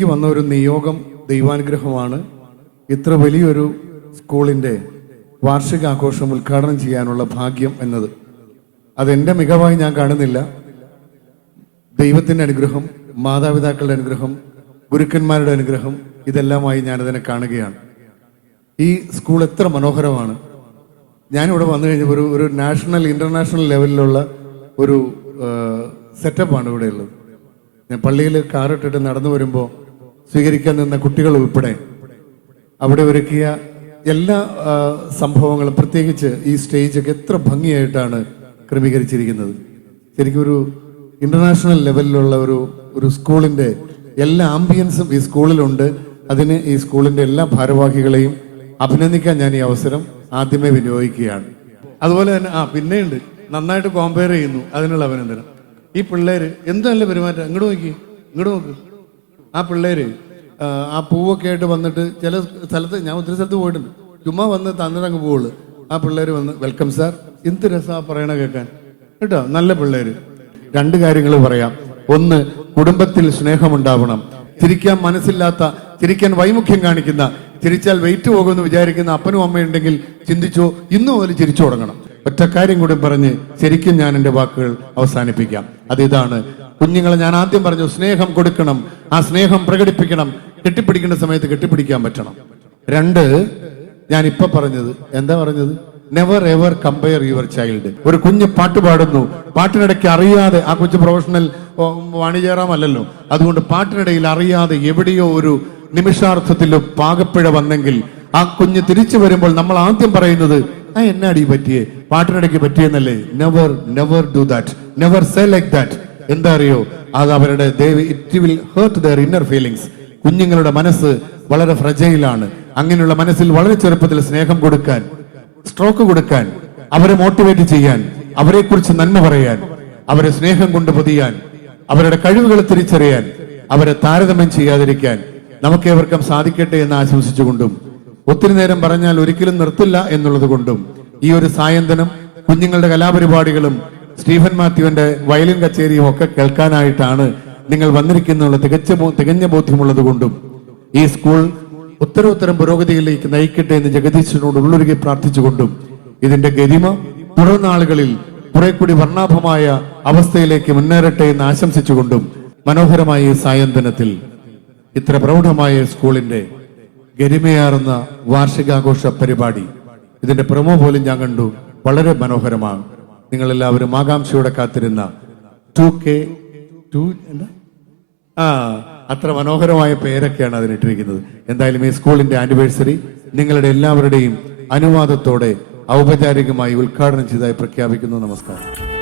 എനിക്ക് വന്ന ഒരു നിയോഗം ദൈവാനുഗ്രഹമാണ്. ഇത്ര വലിയൊരു സ്കൂളിൻ്റെ വാർഷികാഘോഷം ഉദ്ഘാടനം ചെയ്യാനുള്ള ഭാഗ്യം എന്നത്. അതെൻ്റെ മികവായി ഞാൻ കാണുന്നില്ല. ദൈവത്തിൻ്റെ അനുഗ്രഹം, മാതാപിതാക്കളുടെ അനുഗ്രഹം, ഗുരുക്കന്മാരുടെ അനുഗ്രഹം, ഇതെല്ലാമായി ഞാനതിനെ കാണുകയാണ്. ഈ സ്കൂൾ എത്ര മനോഹരമാണ്. ഞാനിവിടെ വന്നു കഴിഞ്ഞപ്പോൾ ഒരു നാഷണൽ ഇൻ്റർനാഷണൽ ലെവലിലുള്ള ഒരു സെറ്റപ്പാണ് ഇവിടെയുള്ളത്. ഞാൻ പള്ളിയിൽ കാറിട്ടിട്ട് നടന്നു വരുമ്പോൾ സ്വീകരിക്കാൻ നിന്ന കുട്ടികൾ ഉൾപ്പെടെ അവിടെ ഒരുക്കിയ എല്ലാ സംഭവങ്ങളും, പ്രത്യേകിച്ച് ഈ സ്റ്റേജൊക്കെ എത്ര ഭംഗിയായിട്ടാണ് ക്രമീകരിച്ചിരിക്കുന്നത്. ശരിക്കും ഒരു ഇൻ്റർനാഷണൽ ലെവലിലുള്ള ഒരു സ്കൂളിൻ്റെ എല്ലാ ആംബിയൻസും ഈ സ്കൂളിലുണ്ട്. അതിന് ഈ സ്കൂളിൻ്റെ എല്ലാ ഭാരവാഹികളെയും അഭിനന്ദിക്കാൻ ഞാൻ ഈ അവസരം ആദ്യമേ വിനിയോഗിക്കുകയാണ്. അതുപോലെ തന്നെ പിന്നെയുണ്ട്, നന്നായിട്ട് കമ്പയർ ചെയ്യുന്നു, അതിനുള്ള അഭിനന്ദനം. ഈ പിള്ളേർ എന്തല്ല പെരുമാറ്റം. ഇങ്ങോട്ട് നോക്ക്. ആ പിള്ളേർ ആ പൂവൊക്കെ ആയിട്ട് വന്നിട്ട് ചില സ്ഥലത്ത്, ഞാൻ ഒത്തിരി സ്ഥലത്ത് പോയിട്ടുണ്ട്, ചുമ്മാ വന്ന് തന്നിട്ടങ്ങ് പോവുള്ളൂ. ആ പിള്ളേർ വന്ന് വെൽക്കം സാർ, എന്ത് രസമാണ് പറയണ കേൾക്കാൻ കേട്ടോ. നല്ല പിള്ളേർ. രണ്ട് കാര്യങ്ങൾ പറയാം. ഒന്ന്, കുടുംബത്തിൽ സ്നേഹമുണ്ടാവണം. ചിരിക്കാൻ മനസ്സില്ലാത്ത, ചിരിക്കാൻ വൈമുഖ്യം കാണിക്കുന്ന, ചിരിച്ചാൽ വെയിറ്റ് പോകുമെന്ന് വിചാരിക്കുന്ന അപ്പനും അമ്മയുണ്ടെങ്കിൽ ചിന്തിച്ചോ, ഇന്നു മുതൽ ചിരിച്ചു തുടങ്ങണം. ഒറ്റ കാര്യം കൂടി പറഞ്ഞ് ശരിക്കും ഞാൻ എൻ്റെ വാക്കുകൾ അവസാനിപ്പിക്കാം. അതിതാണ്, കുഞ്ഞുങ്ങളെ ഞാൻ ആദ്യം പറഞ്ഞു, സ്നേഹം കൊടുക്കണം, ആ സ്നേഹം പ്രകടിപ്പിക്കണം. കെട്ടിപ്പിടിക്കേണ്ട സമയത്ത് കെട്ടിപ്പിടിക്കാൻ പറ്റണം. രണ്ട്, ഞാൻ ഇപ്പൊ പറഞ്ഞത് എന്താ പറഞ്ഞത്, never ever compare your child. ഒരു കുഞ്ഞ് പാട്ട് പാടുന്നു, പാട്ടിനിടയ്ക്ക് അറിയാതെ, ആ കൊച്ചു പ്രൊഫഷണൽ വാണിജ്യറാമല്ലല്ലോ, അതുകൊണ്ട് പാട്ടിനിടയിൽ അറിയാതെ എവിടെയോ ഒരു നിമിഷാർത്ഥത്തിൽ പാകപ്പിഴ വന്നെങ്കിൽ ആ കുഞ്ഞ് തിരിച്ചു വരുമ്പോൾ നമ്മൾ ആദ്യം പറയുന്നത്, എന്നാടി പറ്റിയേ, പാട്ടിനിടയ്ക്ക് പറ്റിയെന്നല്ലേ. Never never do that, never say like that. എന്താ അറിയോ, അത് അവരുടെ it will hurt their inner feelings. കുഞ്ഞുങ്ങളുടെ മനസ്സ് വളരെ ഫ്രജൈലാണ്. അങ്ങനെയുള്ള മനസ്സിൽ വളരെ ചെറുപ്പത്തിൽ സ്നേഹം കൊടുക്കാൻ, സ്ട്രോക്ക് കൊടുക്കാൻ, അവരെ മോട്ടിവേറ്റ് ചെയ്യാൻ, അവരെ കുറിച്ച് നന്മ പറയാൻ, അവരെ സ്നേഹം കൊണ്ട് പൊതിയാൻ, അവരുടെ കഴിവുകൾ തിരിച്ചറിയാൻ, അവരെ താരതമ്യം ചെയ്യാതിരിക്കാൻ നമുക്കേവർക്കും സാധിക്കട്ടെ എന്ന് ആശംസിച്ചുകൊണ്ടും, ഒത്തിരി നേരം പറഞ്ഞാൽ ഒരിക്കലും നിർത്തില്ല എന്നുള്ളത് കൊണ്ടും, ഈ ഒരു സായന്തനം കുഞ്ഞുങ്ങളുടെ കലാപരിപാടികളും സ്റ്റീഫൻ മാത്യുവിന്റെ വയലിൻ കച്ചേരിയും ഒക്കെ കേൾക്കാനായിട്ടാണ് നിങ്ങൾ വന്നിരിക്കുന്നുള്ള തികഞ്ഞ ബോധ്യമുള്ളത് കൊണ്ടും, ഈ സ്കൂൾ ഉത്തരോത്തരം പുരോഗതിയിലേക്ക് നയിക്കട്ടെ എന്ന് ജഗദീശനോട് ഉള്ളൊരുകി പ്രാർത്ഥിച്ചുകൊണ്ടും, ഇതിന്റെ ഗരിമ തുടർനാളുകളിൽ കുറെ കൂടി വർണ്ണാഭമായ അവസ്ഥയിലേക്ക് മുന്നേറട്ടെ എന്ന് ആശംസിച്ചുകൊണ്ടും, മനോഹരമായ ഈ സായന്തനത്തിൽ ഇത്ര പ്രൗഢമായ സ്കൂളിന്റെ ഗരിമയാർന്ന വാർഷികാഘോഷ പരിപാടി, ഇതിന്റെ പ്രൊമോ പോലും ഞാൻ കണ്ടു, വളരെ മനോഹരമാണ്. നിങ്ങളെല്ലാവരും ആകാംക്ഷയോടെ കാത്തിരുന്ന 2K അത്ര മനോഹരമായ പേരൊക്കെയാണ് അതിനിട്ടിരിക്കുന്നത്. എന്തായാലും ഈ സ്കൂളിന്റെ ആനിവേഴ്സറി നിങ്ങളുടെ എല്ലാവരുടെയും അനുവാദത്തോടെ ഔപചാരികമായി ഉദ്ഘാടനം ചെയ്തതായി പ്രഖ്യാപിക്കുന്നു. നമസ്കാരം.